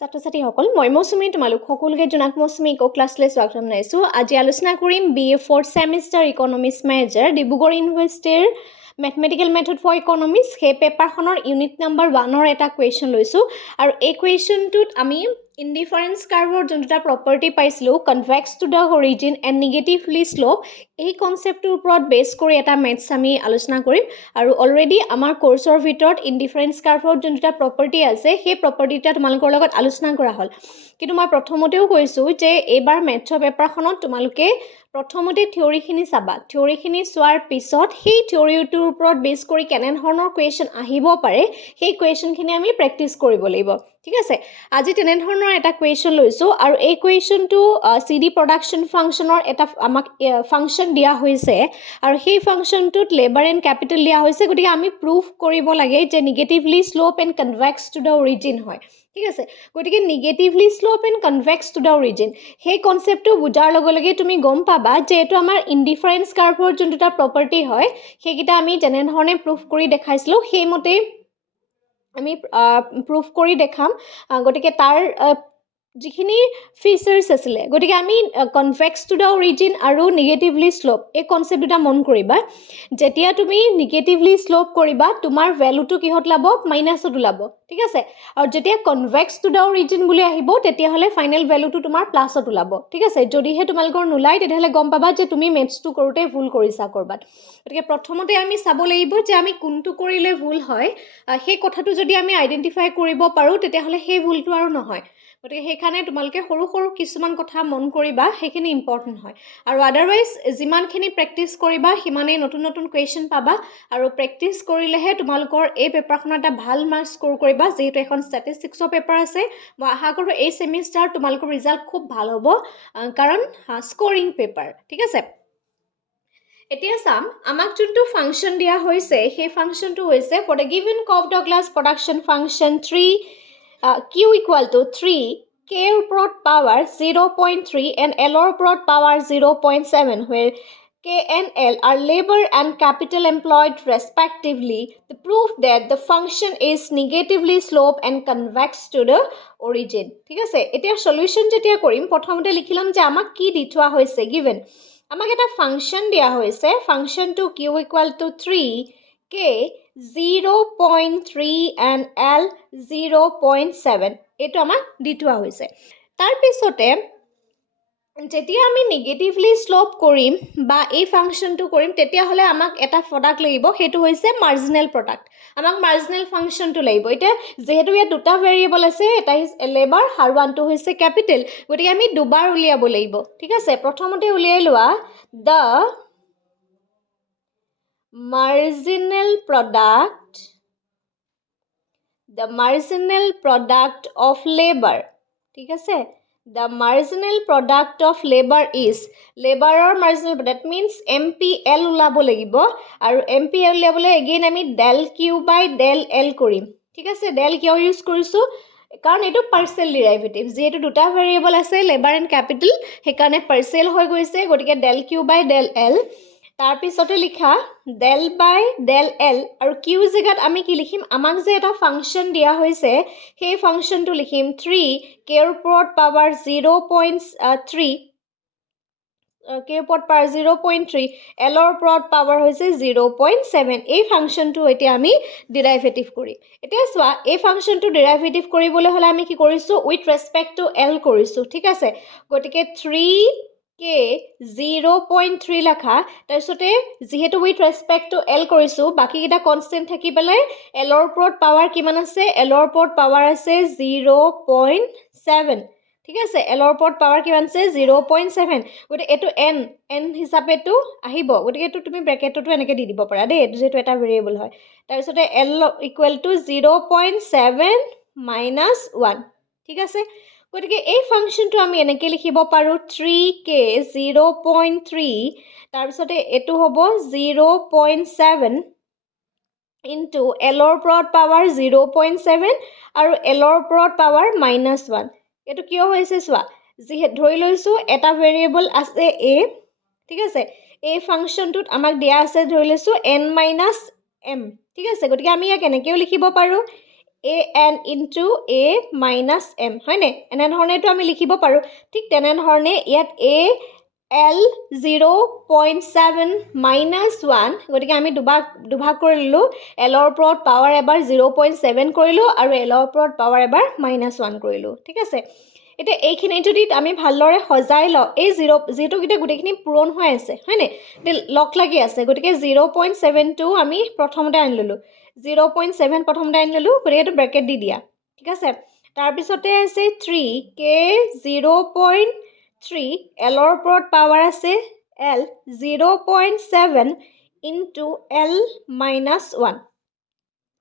ছাত্ৰ ছাত্ৰীসকল মই মৌচুমী তোমালোক সকলোকে জনাক মৌচুমী ইকো ক্লাছলৈ স্বাগতম জনাইছোঁ। আজি আলোচনা কৰিম BA 4th semester economics major Dibrugarh ইউনিভাৰ্চিটিৰ মেথমেটিকেল মেথড ফৰ ইকনমিক্স সেই পেপাৰখনৰ ইউনিট নাম্বাৰ 1ৰ এটা কুৱেশ্যন লৈছোঁ আৰু এই কুৱেশ্যনটোত আমি ইনডিফাৰেঞ্চ কাৰ্ভৰ যোনটা প্ৰপাৰ্টি পাইছিলোঁ convex to the origin and negatively slope এই কনচেপ্টটোৰ ওপৰত বেছ কৰি এটা মেথছ আমি আলোচনা কৰিম আৰু অলৰেডি আমাৰ কোৰ্চৰ ভিতৰত ইনডিফাৰেঞ্চ কাৰ্ভৰ যোনটা প্ৰপাৰ্টি আছে সেই প্ৰপাৰ্টিটা তোমালোকৰ লগত আলোচনা কৰা হ'ল। কিন্তু মই প্ৰথমতেও কৈছোঁ যে এইবাৰ মেথছৰ পেপাৰখনত তোমালোকে প্ৰথমতে থিয়ৰিখিনি চাবা, থিয়ৰিখিনি চোৱাৰ পিছত সেই থিয়ৰিটোৰ ওপৰত বেছ কৰি কেনেধৰণৰ কুৱেশ্যন আহিব পাৰে সেই কুৱেশ্যনখিনি আমি প্ৰেক্টিছ কৰিব লাগিব। ঠিক আছে, আজি তেনেধৰণৰ এটা কুৱেশ্যন লৈছোঁ আৰু এই কুৱেশ্যনটো CD প্ৰডাকশ্যন ফাংচনৰ এটা আমাক ফাংচন দিয়া হৈছে আৰু সেই ফাংচনটোত লেবাৰ এণ্ড কেপিটেল দিয়া হৈছে। গতিকে আমি প্ৰুফ কৰিব লাগে যে negatively slope and convex to the origin হয়। ঠিক আছে, গতিকে negatively slope and convex to the origin সেই কনচেপ্টটো বুজাৰ লগে লগে তুমি গম পাবা যে এইটো আমাৰ ইনডিফাৰেঞ্চ কাৰ্ভৰ যোনটো এটা প্ৰপাৰ্টি হয় সেইকেইটা আমি যেনেধৰণে প্ৰুফ কৰি দেখাইছিলোঁ সেইমতেই আমি প্ৰুফ কৰি দেখাম। গতিকে তাৰ যিখিনি ফিচাৰ্ছ আছিলে, গতিকে আমি কনভেক্স টু দ্য অৰিজিন আৰু নিগেটিভলি শ্লোপ এই কনচেপ্ট দুটা মন কৰিবা। যেতিয়া তুমি নিগেটিভলি শ্লোপ কৰিবা তোমাৰ ভেলুটো কিহত ওলাব? মাইনাছত ওলাব। ঠিক আছে, আৰু যেতিয়া কনভেক্স টু দ্য অৰিজিন বুলি আহিব তেতিয়াহ'লে ফাইনেল ভেলুটো তোমাৰ প্লাছত ওলাব। ঠিক আছে, যদিহে তোমালোকৰ নোলায় তেতিয়াহ'লে গম পাবা যে তুমি মেথছটো কৰোঁতে ভুল কৰিছা ক'ৰবাত। গতিকে প্ৰথমতে আমি চাব লাগিব যে আমি কোনটো কৰিলে ভুল হয়। সেই কথাটো যদি আমি আইডেণ্টিফাই কৰিব পাৰোঁ তেতিয়াহ'লে সেই ভুলটো আৰু নহয়। গতিকে সেইকাৰণে তোমালোকে সৰু সৰু কিছুমান কথা মন কৰিবা, সেইখিনি ইম্পৰ্টেণ্ট হয়। আৰু আদাৰৱাইজ যিমানখিনি প্ৰেক্টিছ কৰিবা সিমানেই নতুন নতুন কুৱেশ্যন পাবা আৰু প্ৰেক্টিছ কৰিলেহে তোমালোকৰ এই পেপাৰখনত এটা ভাল মাৰ্কছ স্ক'ৰ কৰিবা। যিহেতু এখন ষ্টেটিষ্টিক্সৰ পেপাৰ আছে, মই আশা কৰোঁ এই ছেমিষ্টাৰ তোমালোকৰ ৰিজাল্ট খুব ভাল হ'ব কাৰণ স্ক'ৰিং পেপাৰ। ঠিক আছে, এতিয়া চাম আমাক যোনটো ফাংচন দিয়া হৈছে সেই ফাংচনটো হৈছে for the given Cobb Douglas production function 3 Q equal to 3 K ওপৰত পাৱাৰ 0.3 and L ওপৰত power 0.7 where K and L are labor and capital employed respectively. The proof that the function is negatively slope and convex to the origin. ঠিক আছে, এতিয়া solution যেতিয়া কৰিম প্ৰথমতে লিখিলাম যে আমাক কি দি থোৱা হৈছে গিভেন। আমাক এটা ফাংচন দিয়া হৈছে, ফাংচনটো Q equal to 3 K 0.3 and L 0.7 এইটো আমাক দি থোৱা হৈছে। তাৰপিছতে যেতিয়া আমি নিগেটিভলি শ্লোপ কৰিম বা এই ফাংচনটো কৰিম তেতিয়াহ'লে আমাক এটা প্ৰডাক্ট লাগিব, সেইটো হৈছে মাৰ্জিনেল প্ৰডাক্ট। আমাক মাৰ্জিনেল ফাংচনটো লাগিব। এতিয়া যিহেতু ইয়াত দুটা ভেৰিয়েবল আছে, এটা হৈছে লেবাৰ আৰু আনটো হৈছে কেপিটেল, গতিকে আমি দুবাৰ উলিয়াব লাগিব। ঠিক আছে, প্ৰথমতে উলিয়াই লোৱা the marginal product of labor. ঠিক আছে, the marginal product of labor is laborer marginal, that means MPL ওলাব লাগিব আৰু MPL উলিয়াবলৈ এগেইন আমি del Q by del L কৰিম। ঠিক আছে, del কিয় ইউজ কৰিছোঁ কাৰণ এইটো পাৰ্চিয়েল ডিৰাইভেটিভ, যিহেতু দুটা ভেৰিয়েবল আছে লেবাৰ এণ্ড কেপিটেল সেইকাৰণে পাৰ্চিয়েল হৈ গৈছে, গতিকে del Q by del L। তাৰপিছতে লিখা del by del L আৰু কিউ জেগাত আমি কি লিখিম? আমাক যে এটা ফাংচন দিয়া হৈছে সেই ফাংচনটো লিখিম 3 K ওপৰত পাৱাৰ 0.3 K ওপৰত পাৱাৰ 0.3 L ওপৰত পাৱাৰ হৈছে 0.7। এই ফাংচনটো এতিয়া আমি ডিৰাইভেটিভ কৰিম। এতিয়া চোৱা, এই ফাংচনটো ডিৰাইভেটিভ কৰিবলৈ হ'লে আমি কি কৰিছোঁ? উইথ ৰেচপেক্ট টু L কৰিছোঁ। ঠিক আছে, গতিকে 3K 0.3 লেখা, তাৰপিছতে যিহেতু উইথ ৰেচপেক্ট টু L কৰিছোঁ বাকীকেইটা কনষ্টেণ্ট থাকি পেলাই L ওপৰত পাৱাৰ কিমান আছে? L ওপৰত পাৱাৰ আছে 0.7। ঠিক আছে, L ওপৰত পাৱাৰ কিমান আছে? 0.7। গতিকে এইটো n হিচাপেটো আহিব, গতিকে এইটো তুমি ব্ৰেকেটতো এনেকৈ দি দিব পাৰা দেই, এইটো যিহেতু এটা ভেৰিয়েবল হয়। তাৰপিছতে L ইকুৱেল টু 0.7 minus 1। ঠিক আছে, গতিকে এই ফাংচনটো আমি এনেকৈ লিখিব পাৰোঁ 3K 0.3 তাৰপিছতে এইটো হ'ব 0.7 ইনটু L ওপৰত পাৱাৰ 0.7 আৰু L ওপৰত পাৱাৰ -1। এইটো কিয় হৈছে চোৱা, যিহেতু ধৰি লৈছোঁ এটা ভেৰিয়েবল আছে A। ঠিক আছে, এই ফাংচনটোত আমাক দিয়া আছে ধৰি লৈছোঁ n - m। ঠিক আছে, গতিকে আমি ইয়াক এনেকৈও লিখিব পাৰোঁ an into a minus m হয়নে এনেধৰণে এইটো আমি লিখিব পাৰোঁ ঠিক তেনেধৰণে ইয়াত a l 0.7 minus 1 গতিকে আমি দুভাগ কৰি ললোঁ l ৰ ওপৰত পাৱাৰ এবাৰ 0.7 কৰিলোঁ আৰু l ৰ ওপৰত পাৱাৰ এবাৰ -1 কৰিলোঁ ঠিক আছে এতিয়া এইখিনি যদি আমি ভালদৰে সজাই লওঁ এই যিহেতু গোটেইখিনি পূৰণ হৈ আছে হয়নে লগ লাগি আছে গতিকে 0.7টো আমি প্ৰথমতে আনি ল'লোঁ 0.7 প্ৰথমতে আনি ল'লোঁ গতিকে এইটো ব্ৰেকেট দি দিয়া ঠিক আছে তাৰপিছতে আছে 3 k 0.3 l ৰ ওপৰত পাৱাৰ আছে l 0.7 into l minus 1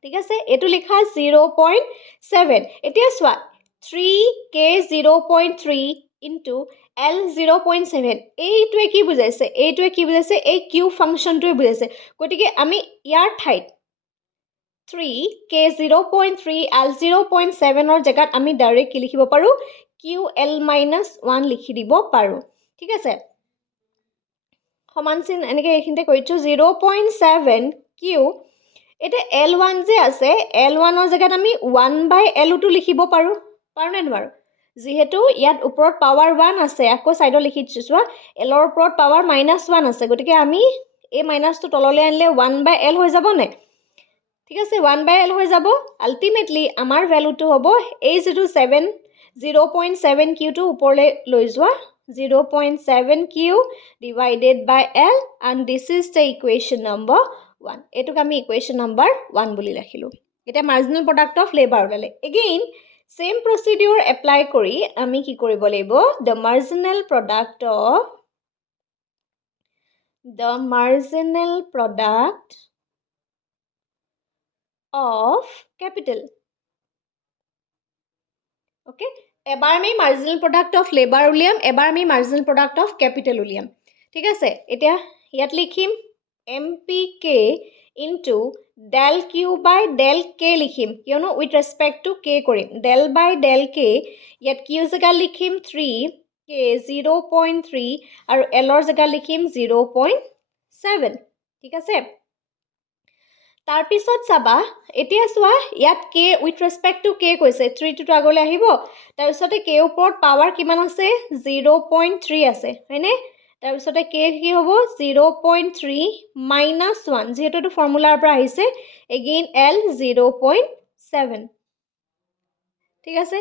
ঠিক আছে এইটো লিখা 0.7 এতিয়া চোৱা 3k 0.3 into l 0.7 এইটোৱে কি বুজাইছে এই q ফাংচনটোৱে বুজাইছে গতিকে আমি ইয়াৰ ঠাইত 3k 0.3 l 0.7 ৰ জেগাত আমি ডাইৰেক্ট কি লিখিব পাৰোঁ ql minus 1 লিখি দিব পাৰোঁ ঠিক আছে সমান চিন এনেকৈ এইখিনিতে কৰিছোঁ 0.7 q এতিয়া L1 যে আছে L1 ৰ জেগাত আমি 1/L2 লিখিব পাৰোঁ নে নোৱাৰোঁ যিহেতু ইয়াত ওপৰত পাৱাৰ 1 আছে আকৌ সাইডত লিখি দিছোঁ চোৱা L ৰ ওপৰত পাৱাৰ -1 আছে গতিকে আমি এই মাইনাসটো তললৈ আনিলে 1/L হৈ যাব নে ঠিক আছে 1/L হৈ যাব আলটিমেটলি আমাৰ ভ্যালুটো হ'ব এই যেটো 0.7 q টো ওপৰলৈ লৈ যোৱা 0.7 q divided by L and this is the equation number 1 এটোক আমি equation number 1 বুলি ৰাখিলো এটা marginal product of labor ওলালে again same procedure apply কৰি আমি কি কৰিব লাগিব the marginal product of capital okay এবাৰ আমি marginal product of labor উলিয়াম এবাৰ আমি marginal product of capital উলিয়াম ঠিক আছে এতিয়া ইয়াত লিখিম mpk into del q by del k লিখিম কিয়নো with respect to k কৰিম del by del k ইয়াত q জেগা লিখিম 3 k 0.3 আৰু l ৰ জেগা লিখিম 0.7 ঠিক আছে তাৰপিছত চাবা এতিয়া চোৱা ইয়াত k with respect to k কৈছে 3 টো আগলৈ আহিব তাৰপিছতে k ওপৰত পাৱাৰ কিমান আছে 0.3 আছে হয়নে তাৰপিছতে k কি হ'ব 0.3 minus 1 যেহেতু এইটো ফৰ্মুলাৰ পৰা আহিছে again l 0.7 ঠিক আছে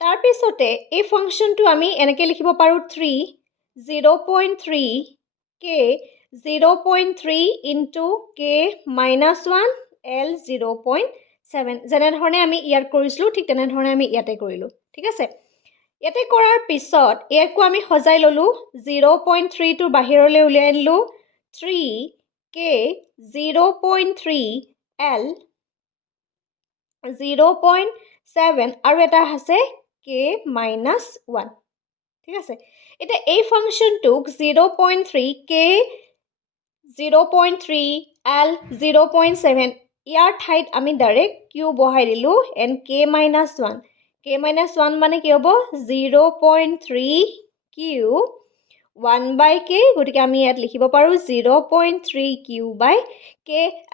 তাৰপিছতে এই ফাংচনটো আমি এনেকৈ লিখিব পাৰোঁ 3 0.3 k 0.3 into k minus 1 l 0.7 যেনেধৰণে আমি ইয়াত কৰিছিলোঁ ঠিক তেনেধৰণে আমি ইয়াতে কৰিলোঁ ঠিক আছে ইয়াতে কৰাৰ পিছত ইয়াকো আমি সজাই ল'লোঁ 0.3 টো বাহিৰলৈ উলিয়াই আনিলোঁ 3 k 0.3 l 0.7 আৰু এটা আছে k minus 1 ঠিক আছে এটা এই ফাংচনটোক 0.3 k 0.3 l 0.7 ইয়াৰ ঠাইত আমি ডাইৰেক্ট q বহাই দিলোঁ and k minus 1 মানে কি হ'ব 0.3 q 1 by k গতিকে আমি ইয়াত লিখিব পাৰোঁ 0.3 q by k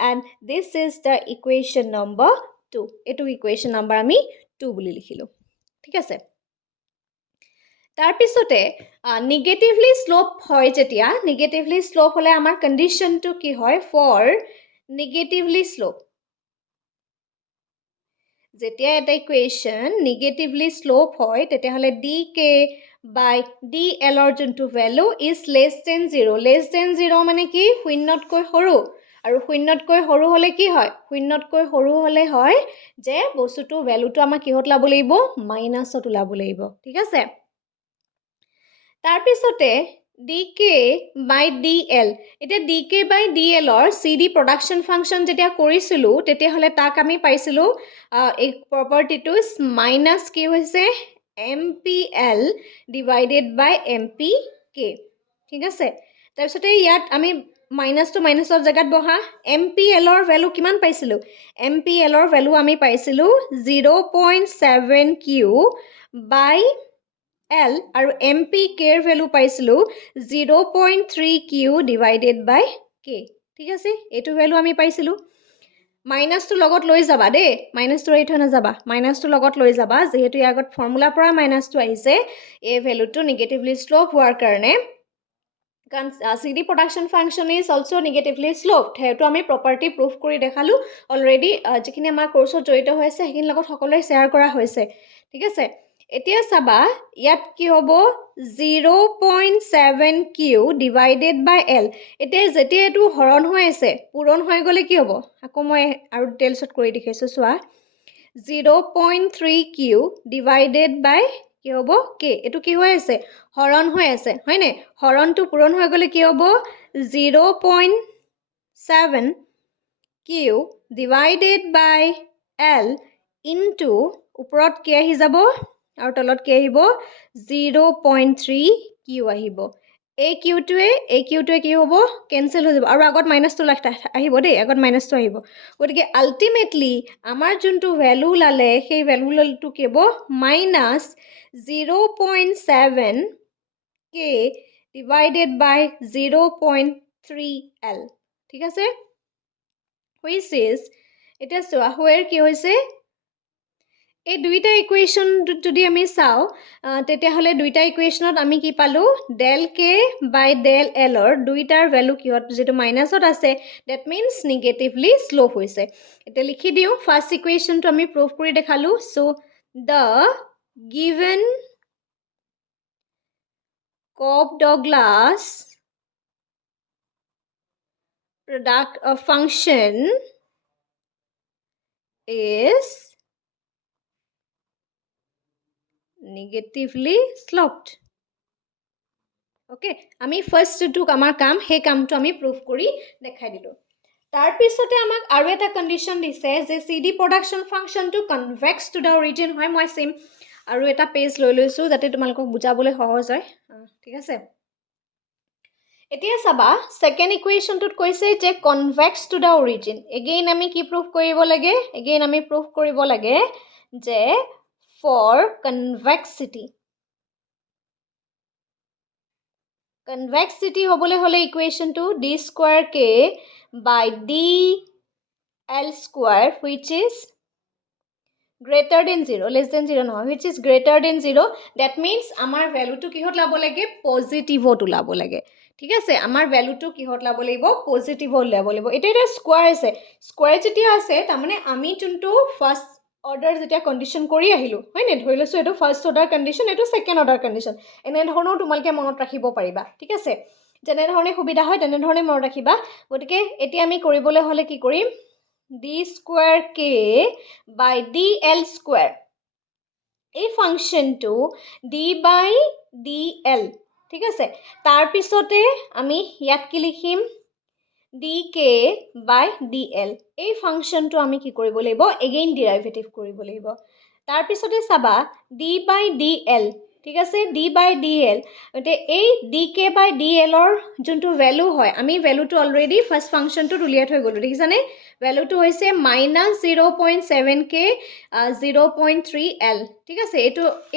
and this is the equation number 2 এটো equation number আমি 2 বুলি লিখিলোঁ ঠিক আছে তাৰপিছতে নেগেটিভলি স্লোপ হয় যেতিয়া নেগেটিভলি স্লোপ হলে আমাৰ কন্ডিশনটো কি হয় ফৰ নেগেটিভলি স্লোপ যেতিয়া এটা ইকুৱেশ্যন নেগেটিভলি স্লোপ হয় তেতিয়াহ'লে dk by dl ৰ যোনটো ভ্যালু ইজ লেছ দেন 0 মানে কি শূন্যতকৈ সৰু আৰু শূন্যতকৈ সৰু হলে কি হয় শূন্যতকৈ সৰু হলে হয় যে বস্তুটো ভ্যালুটো আমাক কিহত লাব লাগিব মাইনাসত লাব লাগিব ঠিক আছে তাৰপিছতে dk by dl এতিয়া dk by dl ৰ cd production function যেতিয়া কৰিছিলোঁ তেতিয়াহ'লে তাক আমি পাইছিলোঁ এই প্ৰপাৰ্টিটো মাইনাস কি হৈছে mpl divided by mpk ঠিক আছে তাৰপিছতে ইয়াত আমি মাইনাসটো মাইনাসৰ জায়গাত বহা mpl ৰ ভ্যালু কিমান পাইছিলোঁ mpl ৰ ভ্যালু আমি পাইছিলোঁ 0.7 q by L আৰু MPK ৰ ভ্যালু পাইছিলোঁ 0.3 Q divided by K ঠিক আছে এইটো ভ্যালু আমি পাইছিলোঁ মাইনাছটো লগত লৈ যাবা দেই, মাইনাছটো এৰি থৈ নাযাবা, মাইনাছটো লগত লৈ যাবা, যিহেতু ইয়াৰ আগত ফৰ্মুলাৰ পৰা মাইনাছটো আহিছে এই ভেলুটো নিগেটিভলি শ্লোপ হোৱাৰ কাৰণে। কাৰণ CD production function is also' negatively sloped, সেইটো আমি প্ৰপাৰ্টি প্ৰুভ কৰি দেখালোঁ অলৰেডি, যিখিনি আমাৰ কোৰ্চত জড়িত হৈ আছে সেইখিনিৰ লগত সকলোৱে শ্বেয়াৰ কৰা হৈছে, ঠিক আছে। এতিয়া চাবা ইয়াত কি হ'ব 0.7Q ডিভাইডেড বাই L। এতিয়া যেতিয়া এইটো হৰণ হৈ আছে পূৰণ হৈ গ'লে কি হ'ব, আকৌ মই আৰু ডিটেইলছত কৰি দেখাইছোঁ চোৱা, 0.3Q ডিভাইডেড বাই কি হ'ব K, এইটো কি হৈ আছে হৰণ হৈ আছে হয়নে, হৰণটো পূৰণ হৈ গ'লে কি হ'ব 0.7Q ডিভাইডেড বাই L ইনটু ওপৰত কি আহি যাব আৰু তলত কি আহিব 0.3Q আহিব। এই কিউটোৱে কি হ'ব কেনচেল হৈ যাব আৰু আগত মাইনাছটো আহিব দেই, আগত মাইনাছটো আহিব। গতিকে আল্টিমেটলি আমাৰ যোনটো ভেলু ওলালে সেই ভেলুটো কি হ'ব মাইনাছ 0.7K ডিভাইডেড বাই 0.3L, ঠিক আছে, হুইচ ইজ, এতিয়া চোৱা হুৱেৰ কি হৈছে, এই দুইটা ইকুৱেশ্যনটোত যদি আমি চাওঁ তেতিয়াহ'লে দুইটা ইকুৱেশ্যনত আমি কি পালোঁ, ডেল কে বাই ডেল এলৰ দুইটাৰ ভেলু কিহত যিটো মাইনাছত আছে, ডেট মিনছ নিগেটিভলি শ্লোপ হৈছে। এতিয়া লিখি দিওঁ, ফাৰ্ষ্ট ইকুৱেশ্যনটো আমি প্ৰুভ কৰি দেখালোঁ। So' the given Cobb-Douglas function is negatively sloped. Okay, আমি ফাৰ্ষ্ট যিটো আমাৰ কাম সেই কামটো আমি প্ৰুভ কৰি দেখাই দিলোঁ। তাৰপিছতে আমাক আৰু এটা কণ্ডিশ্যন দিছে যে CD প্ৰডাকশ্যন ফাংচনটো কনভেক্স টু দ্য অৰিজিন হয়। মই চেম আৰু এটা পেজ লৈ লৈছোঁ যাতে তোমালোকক বুজাবলৈ সহজ হয়, ঠিক আছে। এতিয়া চাবা ছেকেণ্ড ইকুৱেশ্যনটোত কৈছে যে convex to the origin. Again আমি কি প্ৰুভ কৰিব লাগে, এগেইন আমি প্ৰুভ কৰিব লাগে যে ফৰ কনভেক্সিটি হ'বলৈ হ'লে ইকুৱেশ্যনটো d² K by DL² which is greater than 0, less than 0 নহয়, which is greater than 0, that means আমাৰ ভেলুটো কিহত লাব লাগে পজিটিভত ওলাব লাগে, ঠিক আছে। আমাৰ ভেলুটো কিহত লাব লাগিব পজিটিভত ওলাব লাগিব। এইটো এটা স্কোৱাৰ আছে, স্কোৱাৰ যেতিয়া আছে তাৰমানে আমি যোনটো ফাৰ্ষ্ট অৰ্ডাৰ যেতিয়া কণ্ডিশ্যন কৰি আহিলোঁ হয়নে, ধৰি লৈছোঁ এইটো ফাৰ্ষ্ট অৰ্ডাৰ কণ্ডিশ্যন, এইটো ছেকেণ্ড অৰ্ডাৰ কণ্ডিশ্যন, এনেধৰণেও তোমালোকে মনত ৰাখিব পাৰিবা, ঠিক আছে। যেনেধৰণে সুবিধা হয় তেনেধৰণে মনত ৰাখিবা। গতিকে এতিয়া আমি কৰিবলৈ হ'লে কি কৰিম, d² K বাই DL², এই ফাংচনটো d বাই DL, ঠিক আছে। তাৰপিছতে আমি ইয়াত কি লিখিম dk বাই DL, এই ফাংচনটো আমি কি কৰিব লাগিব এগেইন ডিৰাইভেটিভ কৰিব লাগিব। তাৰপিছতে চাবা d বাই DL, ঠিক আছে, d বাই DL, গতিকে এই dk বাই DLৰ যোনটো ভেলু হয় আমি ভেলুটো অলৰেডি ফাৰ্ষ্ট ফাংচনটোত উলিয়াই থৈ গ'লোঁ, দেখিছানে, ভেলুটো হৈছে মাইনাছ 0.7K 0.3L, ঠিক আছে।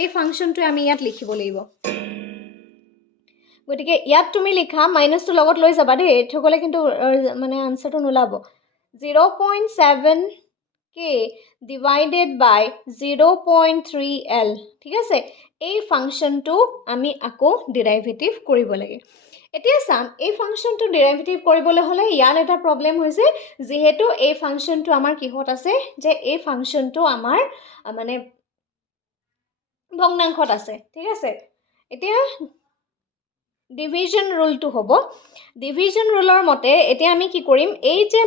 এই ফাংচনটোৱে আমি ইয়াত লিখিব লাগিব। গতিকে ইয়াত তুমি লিখা মাইনাছটো লগত লৈ যাবা দেই, থৈ গ'লে কিন্তু মানে আনচাৰটো নোলাব। 0.7K ডিভাইডেড বাই 0.3L, ঠিক আছে। এই ফাংচনটো আমি আকৌ ডিৰাইভেটিভ কৰিব লাগে। এতিয়া চাম এই ফাংচনটো ডিৰাইভেটিভ কৰিবলৈ হ'লে ইয়াত এটা প্ৰব্লেম হৈছে, যিহেতু এই ফাংচনটো আমাৰ কিহত আছে, যে এই ফাংচনটো আমাৰ মানে ভগ্নাংশত আছে, ঠিক আছে। এতিয়া ডিভিজন ৰুলটো হ'ব, ডিভিজন ৰুলৰ মতে এতিয়া আমি কি কৰিম, এই যে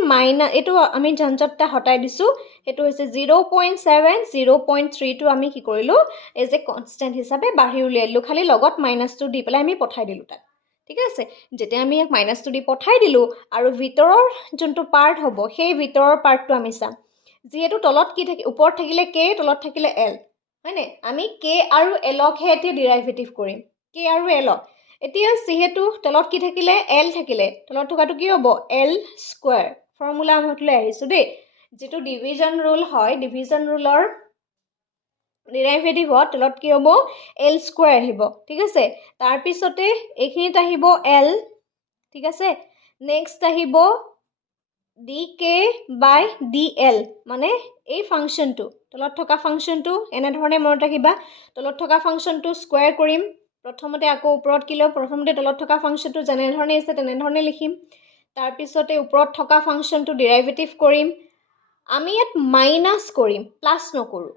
এইটো আমি ঝঞ্ঝটটা হটাই দিছোঁ, সেইটো হৈছে 0.7 0.3টো আমি কি কৰিলোঁ এজ এ কনষ্টেণ্ট হিচাপে বাঢ়ি উলিয়াই দিলোঁ, খালি লগত মাইনাছটো দি পেলাই আমি পঠাই দিলোঁ তাত, ঠিক আছে। যেতিয়া আমি ইয়াক মাইনাছটো দি পঠাই দিলোঁ আৰু ভিতৰৰ যোনটো পাৰ্ট হ'ব সেই ভিতৰৰ পাৰ্টটো আমি চাম, যিহেতু তলত কি ওপৰত থাকিলে K তলত থাকিলে L হয়নে, আমি K আৰু Lকহে এতিয়া ডিৰাইভেটিভ কৰিম, K আৰু Lক। এতিয়া যিহেতু তলত কি থাকিলে L থাকিলে, তলত থকাটো কি হ'ব L², ফৰ্মুলা মতলৈ আহিছোঁ দেই, যিটো ডিভিজন ৰুল হয়, ডিভিজন ৰুলৰ ডিৰাইভেটিভত তলত কি হ'ব L² আহিব, ঠিক আছে। তাৰপিছতে এইখিনিত আহিব L, ঠিক আছে। নেক্সট আহিব dk by dl মানে এই ফাংচনটো তলত থকা ফাংচনটো এনেধৰণে মনত ৰাখিবা তলত থকা ফাংচনটো স্কোৱাৰ কৰিম প্ৰথমতে আকৌ ওপৰত কি লওঁ প্ৰথমতে তলত থকা ফাংচনটো যেনেধৰণে আছে তেনেধৰণে লিখিম তাৰপিছতে ওপৰত থকা ফাংচনটো ডেৰাইভেটিভ কৰিম আমি ইয়াত মাইনাছ কৰিম প্লাছ নকৰোঁ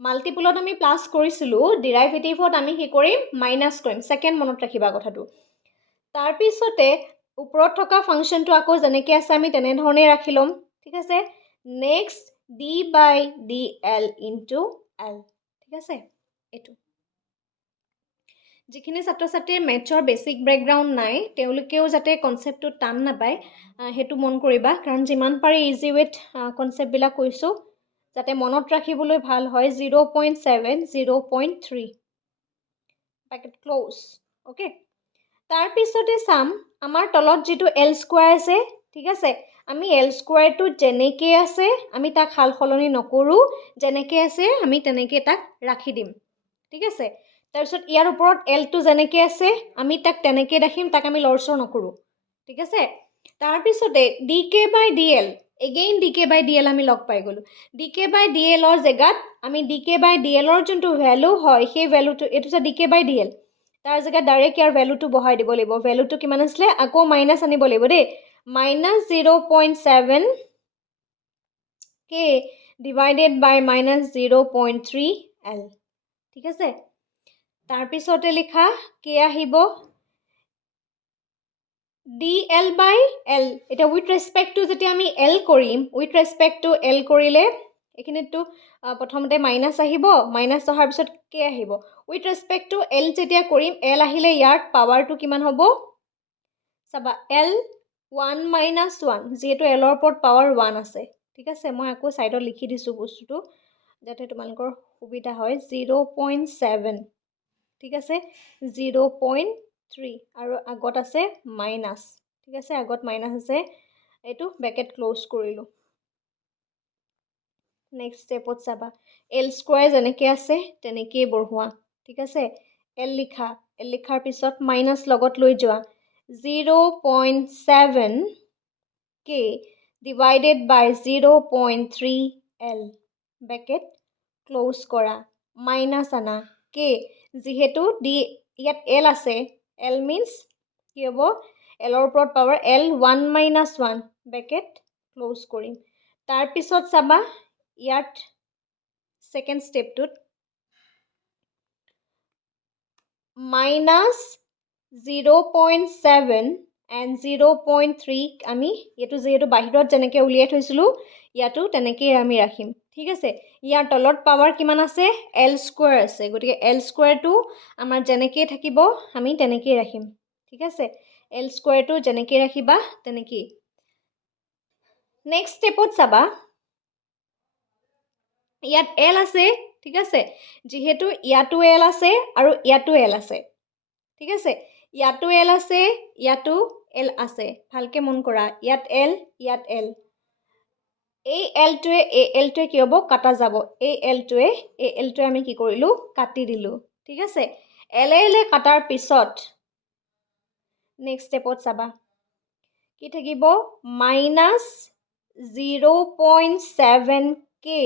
মাল্টিপুলত আমি প্লাছ কৰিছিলোঁ ডেৰাইভেটিভত আমি কি কৰিম মাইনাছ কৰিম ছেকেণ্ড মনত ৰাখিবা কথাটো তাৰপিছতে ওপৰত থকা ফাংচনটো আকৌ যেনেকৈ আছে আমি তেনেধৰণে ৰাখি ল'ম ঠিক আছে নেক্সট ডি বাই ডি এল ইনটু এল ঠিক আছে এইটো যিখিনি ছাত্ৰ ছাত্ৰীৰ মেথছৰ বেছিক বেকগ্ৰাউণ্ড নাই তেওঁলোকেও যাতে কনচেপ্টটো টান নাপায় সেইটো মন কৰিবা কাৰণ যিমান পাৰি ইজি ৱেত কনচেপ্টবিলাক কৈছোঁ যাতে মনত ৰাখিবলৈ ভাল হয় 0.7 0.3 পেকেট ক্ল'জ অ'কে তাৰপিছতে চাম আমাৰ তলত যিটো এল স্কোৱাৰ আছে ঠিক আছে আমি এল স্কোৱাৰটো যেনেকৈ আছে আমি তাক সাল সলনি নকৰোঁ যেনেকৈ আছে আমি তেনেকৈ তাক ৰাখি দিম ঠিক আছে তাৰপিছত ইয়াৰ ওপৰত এলটো যেনেকৈ আছে আমি তাক তেনেকৈ ৰাখিম তাক আমি লৰচৰ নকৰোঁ ঠিক আছে তাৰপিছতে ডি কে বাই ডি এল এগেইন ডি কে বাই ডি এল আমি লগ পাই গ'লোঁ ডি কে বাই ডি এলৰ জেগাত আমি ডি কে বাই ডি এলৰ যোনটো ভেলু হয় সেই ভেলুটো এইটো হৈছে ডি কে বাই ডি এল তাৰ জেগাত ডাইৰেক্ট ইয়াৰ ভেলুটো বহাই দিব লাগিব ভেলুটো কিমান আছিলে আকৌ মাইনাছ আনিব লাগিব দেই মাইনাছ 0.7 কে ডিভাইডেড বাই মাইনাছ 0.3 এল ঠিক আছে তাৰপিছতে লিখা কি আহিব ডি এল বাই এল এতিয়া উইথ ৰেচপেক্ট টু যেতিয়া আমি এল কৰিম উইথ ৰেচপেক্ট টু এল কৰিলে এইখিনিতো প্ৰথমতে মাইনাছ আহিব মাইনাছ অহাৰ পিছত কে আহিব উইথ ৰেচপেক্ট টু এল যেতিয়া কৰিম এল আহিলে ইয়াৰ পাৱাৰটো কিমান হ'ব চাবা এল 1 মাইনাছ 1 যিহেতু এলৰ ওপৰত পাৱাৰ 1 আছে ঠিক আছে মই আকৌ ছাইডত লিখি দিছোঁ বস্তুটো যাতে তোমালোকৰ সুবিধা হয় 0.7 ঠিক আছে 0.3 আৰু আগত আছে মাইনাছ ঠিক আছে আগত মাইনাছ আছে এইটো ব্ৰেকেট ক্ল'জ কৰিলোঁ নেক্সট ষ্টেপত চাবা এল স্কোৱাৰ যেনেকৈ আছে তেনেকৈয়ে বঢ়োৱা ঠিক আছে এল লিখাৰ পিছত মাইনাছ লগত লৈ যোৱা 0.7 কে ডিভাইডেড বাই 0.3 এল ব্ৰেকেট ক্ল'জ কৰা মাইনাছ আনা কে যিহেতু ডি ইয়াত এল আছে এল মিনছ কি হ'ব এলৰ ওপৰত power L 1 minus 1 bracket close কৰিম তাৰপিছত চাবা ইয়াত ছেকেণ্ড ষ্টেপটোত মাইনাছ 0.7 এণ্ড 0.3 আমি এইটো যিহেতু বাহিৰত যেনেকৈ উলিয়াই থৈছিলোঁ ইয়াতো তেনেকেই আমি ৰাখিম ঠিক আছে ইয়াৰ তলত পাৱাৰ কিমান আছে এল স্কোৱাৰ আছে গতিকে এল স্কোৱাৰটো আমাৰ যেনেকৈ থাকিব আমি তেনেকেই ৰাখিম ঠিক আছে এল স্কোৱাৰটো যেনেকৈ ৰাখিবা তেনেকেই নেক্সট ষ্টেপত চাবা ইয়াত এল আছে ঠিক আছে যিহেতু ইয়াতো এল আছে আৰু ইয়াতো এল আছে ঠিক আছে ইয়াতো এল আছে ইয়াতো এল আছে ভালকৈ মন কৰা ইয়াত এল এই এলটোৱে কি হ'ব কাটা যাব এই এলটোৱে আমি কি কৰিলোঁ কাটি দিলোঁ ঠিক আছে এলে কাটাৰ পিছত নেক্সট ষ্টেপত চাবা কি থাকিব মাইনাছ 0.7 কে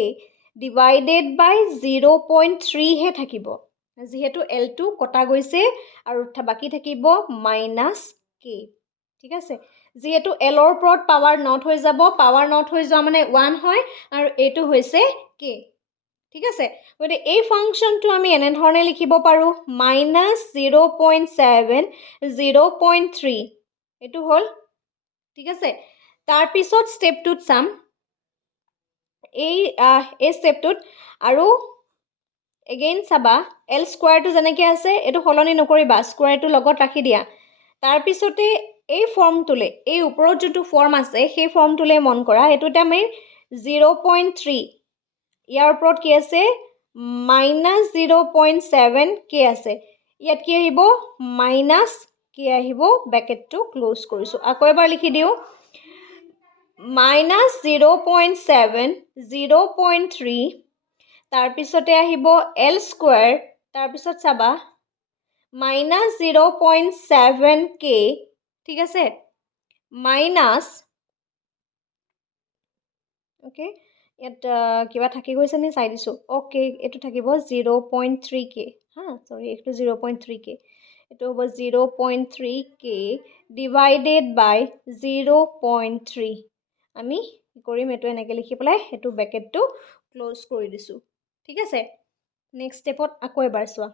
ডিভাইডেড বাই 0.3 হে থাকিব যিহেতু এলটো কটা গৈছে আৰু বাকী থাকিব মাইনাছ কে ঠিক আছে যিহেতু এলৰ ওপৰত পাৱাৰ নট হৈ যাব পাৱাৰ নট হৈ যোৱা মানে 1 হয় আৰু এইটো হৈছে কে ঠিক আছে গতিকে এই ফাংচনটো আমি এনেধৰণে লিখিব পাৰোঁ মাইনাছ 0.7 0.3 এইটো হ'ল ঠিক আছে তাৰপিছত ষ্টেপটোত চাম এই ষ্টেপটোত আৰু এগেইন চাবা এল স্কোৱাৰটো যেনেকৈ আছে এইটো সলনি নকৰিবা স্কোৱাৰটো লগত ৰাখি দিয়া তাৰপিছতে এই ফৰ্মটোলৈ এই ওপৰত যোনটো ফৰ্ম আছে সেই ফৰ্মটোলৈ মন কৰা এইটোতে আমি 0.3 ইয়াৰ ওপৰত কি আছে মাইনাছ 0.7 কে আছে ইয়াত কি আহিব মাইনাছ কে আহিব ব্ৰেকেটটো ক্ল'জ কৰিছোঁ আকৌ এবাৰ লিখি দিওঁ মাইনাছ 0.7 0.3 তাৰপিছতে আহিব এল স্কোৱাৰ তাৰপিছত চাবা মাইনাছ 0.7 কে ঠিক আছে মাইনাছ ওকে ইয়াত কিবা থাকি গৈছে নে চাই দিছোঁ অ'কে এইটো থাকিব 0.3K সৰি এইটো 0.3K এইটো হ'ব 0.3K ডিভাইডেড বাই 0.3 আমি কি কৰিম এইটো এনেকৈ লিখি পেলাই সেইটো ব্ৰেকেটটো ক্ল'জ কৰি দিছোঁ ঠিক আছে নেক্সট ষ্টেপত আকৌ এবাৰ চোৱা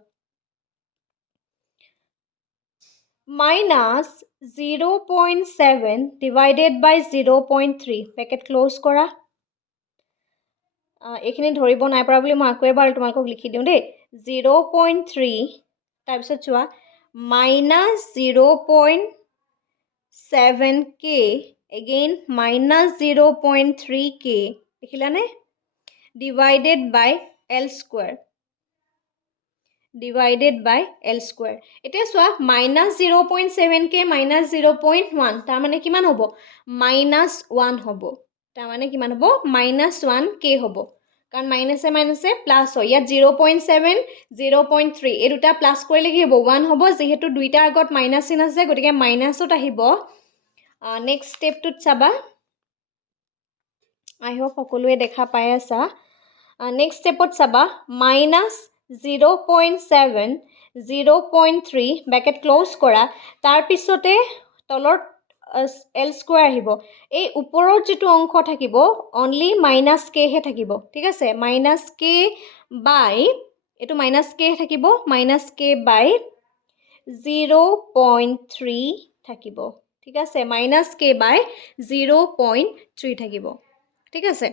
minus 0.7 divided by 0.3 bracket close কৰা এইখিনি ধৰিব নাই পৰা বুলি মই আকৌ এবাৰ তোমালোকক লিখি দিওঁ দেই 0.3 তাৰপিছত চোৱা minus 0.7K again minus 0.3K দেখিলানে divided by L square divided by L square এতিয়া চোৱা minus 0.7K minus 0.1 তাৰ মানে কিমান হ'ব minus 1 হ'ব তাৰ মানে কিমান হ'ব minus 1K হ'ব কাৰণ মাইনাছে মাইনাছে প্লাছ হয় ইয়াত 0.7 0.3 এই দুটা প্লাছ কৰিলে কি হ'ব 1 হ'ব যেহেতু দুইটা আগত মাইনাছ চিন আছে গতিকে মাইনাছত আহিব নেক্সট ষ্টেপটোত চাবা আই হোপ সকলোৱে দেখা পাই আছা নেক্সট ষ্টেপত চাবা মাইনাছ 0.7 0.3 ব্ৰেকেট ক্ল'জ কৰা তাৰপিছতে তলৰ L স্কুৱাৰ আহিব এই ওপৰত যিটো অংশ থাকিব অনলি মাইনাছ কেহে থাকিব ঠিক আছে মাইনাছ কে বাই এইটো মাইনাছ কে থাকিব মাইনাছ কে বাই 0.3 থাকিব ঠিক আছে মাইনাছ কে বাই 0.3 থাকিব ঠিক আছে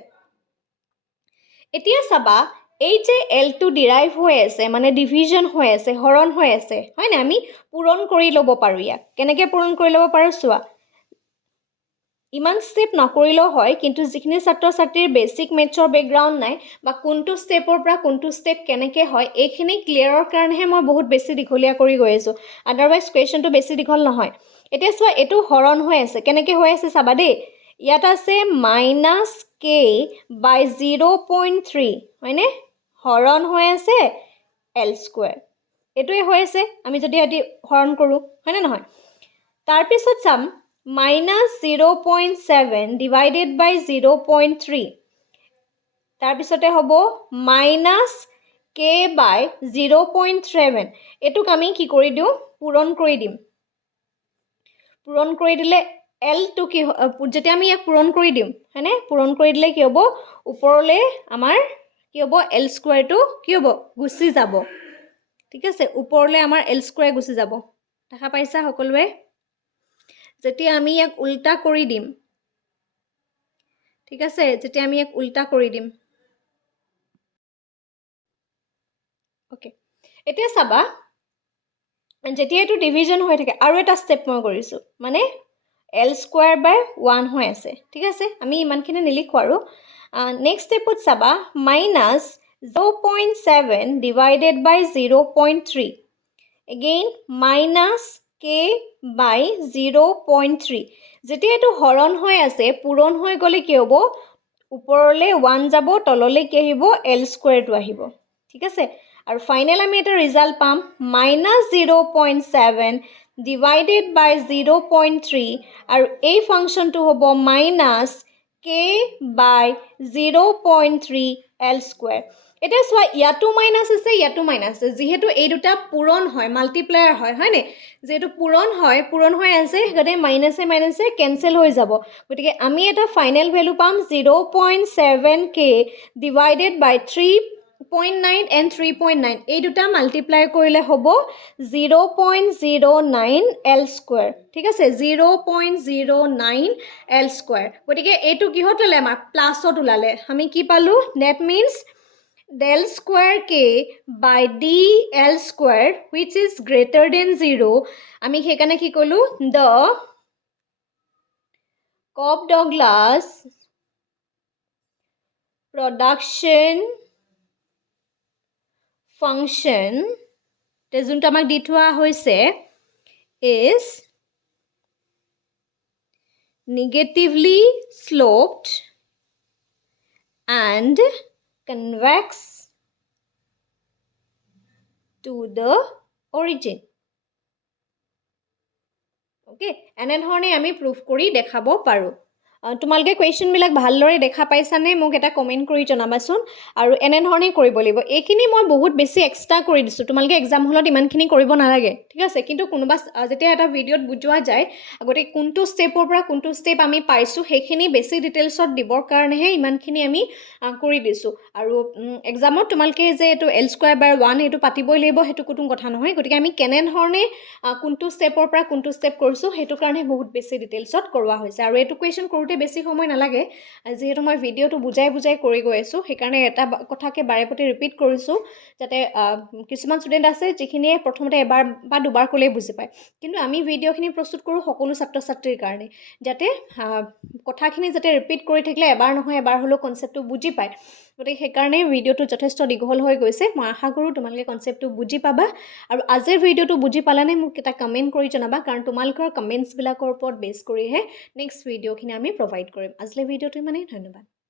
এতিয়া চাবা এই যে L2 ডিৰাইভ হৈ আছে মানে ডিভিজন হৈ আছে হৰণ হৈ আছে হয় না আমি পূৰণ কৰি ল'ব পাৰোঁ ইয়াক কেনেকৈ পূৰণ কৰি ল'ব পাৰোঁ চোৱা ইমান ষ্টেপ নকৰিলেও হয় কিন্তু যিখিনি ছাত্ৰ ছাত্ৰীৰ বেছিক মেথছৰ বেকগ্ৰাউণ্ড নাই বা কোনটো ষ্টেপৰ পৰা কোনটো ষ্টেপ কেনেকৈ হয় এইখিনি ক্লিয়াৰৰ কাৰণেহে মই বহুত বেছি দীঘলীয়া কৰি গৈ আছোঁ আদাৰৱাইজ কুৱেশ্যনটো বেছি দীঘল নহয় এতিয়া চোৱা এইটো হৰণ হৈ আছে কেনেকৈ হৈ আছে চাবা দেই ইয়াত আছে মাইনাছ কে বাই 0.3 হয়নে হৰণ হৈ আছে L স্কুৱাৰ এইটোৱে হৈ আছে আমি যদি ইয়াত হৰণ কৰোঁ হয়নে নহয় তাৰপিছত চাম minus 0.7 divided by 0.3 তাৰপিছতে হ'ব minus k by 0.7 এইটোক আমি কি কৰি দিওঁ পূৰণ কৰি দিম পূৰণ কৰি দিলে L2 কি যেতিয়া আমি ইয়াক পূৰণ কৰি দিম হয়নে পূৰণ কৰি দিলে কি হ'ব ওপৰলৈ আমাৰ কি হ'ব L স্কুৱাৰটো কি হ'ব গুচি যাব ঠিক আছে ওপৰলৈ আমাৰ L স্কুৱাৰ গুচি যাব দেখা পাইছা সকলোৱে যেতিয়া আমি ইয়াক উল্টা কৰি দিম ঠিক আছে যেতিয়া আমি ইয়াক উল্টা কৰি দিম ওকে এতিয়া চাবা যেতিয়া এইটো ডিভিজন হৈ থাকে আৰু এটা ষ্টেপ মই কৰিছোঁ মানে L স্কুৱাৰ বাই 1 হৈ আছে ঠিক আছে আমি ইমানখিনি নিলিখোঁ আৰু নেক্সট ষ্টেপত চাবা মাইনাছ 0.7 ডিভাইডেড বাই 0.3 এগেইন মাইনাছ k বাই 0.3 যেতিয়া এইটো হৰণ হৈ আছে পূৰণ হৈ গ'লে কি হ'ব ওপৰলৈ 1 যাব তললৈ কি আহিব L স্কুৱাৰটো আহিব ঠিক আছে আৰু ফাইনেল আমি এটা ৰিজাল্ট পাম মাইনাছ 0.7 ডিভাইডেড বাই 0.3 আৰু এই ফাংচনটো হ'ব মাইনাছ k বাই 0.3 L স্কুৱাৰ এতিয়া চোৱা ইয়াতো মাইনাছ আছে ইয়াতো মাইনাছ আছে যিহেতু এই দুটা পূৰণ হয় মাল্টিপ্লায়াৰ হয় হয়নে যিহেতু পূৰণ হৈ আছে সেইকাৰণে মাইনাছে মাইনাছে কেঞ্চেল হৈ যাব গতিকে আমি এটা ফাইনেল ভেলু পাম 0.7K ডিভাইডেড বাই 3.9 and 3.9 এই দুটা মাল্টিপ্লাই কৰিলে হ'ব 0.09 L স্কুৱাৰ ঠিক আছে 0.09 L স্কুৱাৰ গতিকে এইটো কিহত ওলালে আমাৰ প্লাছত ওলালে আমি কি পালোঁ that means del square k by dl square which is greater than 0 আমি সেইকাৰণে কি ক'লো the Cobb-Douglas production function যোনটো আমাক দি থোৱা হৈছে is negatively sloped and convex to the origin. Okay, এনেধৰণে আমি প্ৰুফ কৰি দেখাব পাৰোঁ তোমালোকে কুৱেশ্যনবিলাক ভালদৰে দেখা পাইছানে মোক এটা কমেণ্ট কৰি জনাবাচোন আৰু এনেধৰণে কৰিব লাগিব এইখিনি মই বহুত বেছি এক্সট্ৰা কৰি দিছোঁ তোমালোকে এক্সাম হলত ইমানখিনি কৰিব নালাগে ঠিক আছে কিন্তু কোনোবা যেতিয়া এটা ভিডিঅ'ত বুজোৱা যায় গতিকে কোনটো ষ্টেপৰ পৰা কোনটো ষ্টেপ আমি পাইছোঁ সেইখিনি বেছি ডিটেইলছত দিবৰ কাৰণেহে ইমানখিনি আমি কৰি দিছোঁ আৰু এক্সামত তোমালোকে যে এইটো L²/1 এইটো পাতিবই লাগিব সেইটো কোনো কথা নহয় গতিকে আমি কেনেধৰণে কোনটো ষ্টেপৰ পৰা কোনটো ষ্টেপ কৰিছোঁ সেইটো কাৰণে বহুত বেছি ডিটেইলছত কৰোৱা হৈছে আৰু এইটো কুৱেশ্যন কৰোঁতে বেছি সময় নালাগে যিহেতু মই ভিডিঅ'টো বুজাই কৰি গৈ আছোঁ সেইকাৰণে এটা কথাকে বাৰে প্ৰতি ৰিপিট কৰিছোঁ যাতে কিছুমান ষ্টুডেণ্ট আছে যিখিনিয়ে প্ৰথমতে এবাৰ বা দুবাৰ ক'লেই বুজি পায় কিন্তু আমি ভিডিঅ'খিনি প্ৰস্তুত কৰোঁ সকলো ছাত্ৰ ছাত্ৰীৰ কাৰণে যাতে কথাখিনি যাতে ৰিপিট কৰি থাকিলে এবাৰ নহয় এবাৰ হ'লেও কনচেপ্টটো বুজি পায় গতিকে সেইকাৰণে ভিডিঅ'টো যথেষ্ট দীঘল হৈ গৈছে মই আশা কৰোঁ তোমালোকে কনচেপ্টটো বুজি পাবা আৰু আজিৰ ভিডিঅ'টো বুজি পালানে মোক এটা কমেণ্ট কৰি জনাবা কাৰণ তোমালোকৰ কমেণ্টছবিলাকৰ ওপৰত বেছ কৰিহে নেক্সট ভিডিঅ'খিনি আমি প্ৰভাইড কৰিম আজিলৈ ভিডিঅ'টো ইমানেই ধন্যবাদ